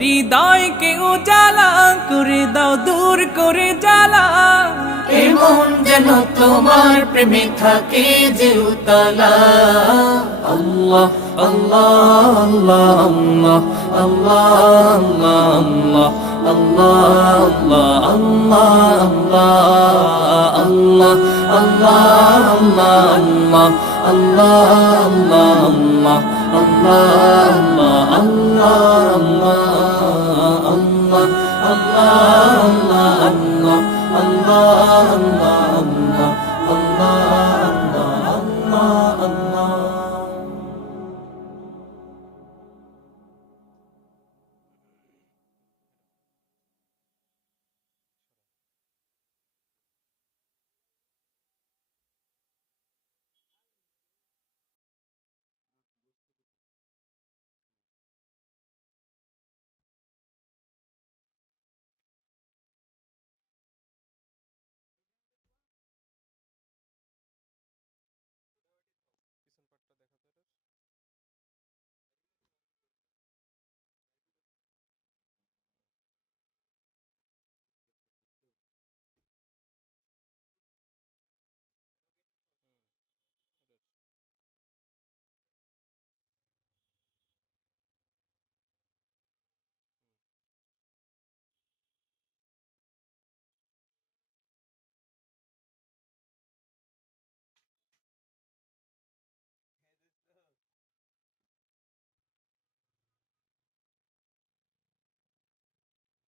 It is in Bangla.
হৃদয়কে উজালা করে দাও, দূর করে জ্বালা। এমন যেন তোমার প্রেমে থাকে যে উতলা। আল্লাহ আল্লাহ আল্লাহ আল্লাহ আল্লাহ আল্লাহ আল্লাহ আল্লাহ আল্লাহ আল্লাহ আল্লাহ আল্লাহ আল্লাহ আল্লাহ আল্লাহ আল্লাহ আল্লাহ আল্লাহ আল্লাহ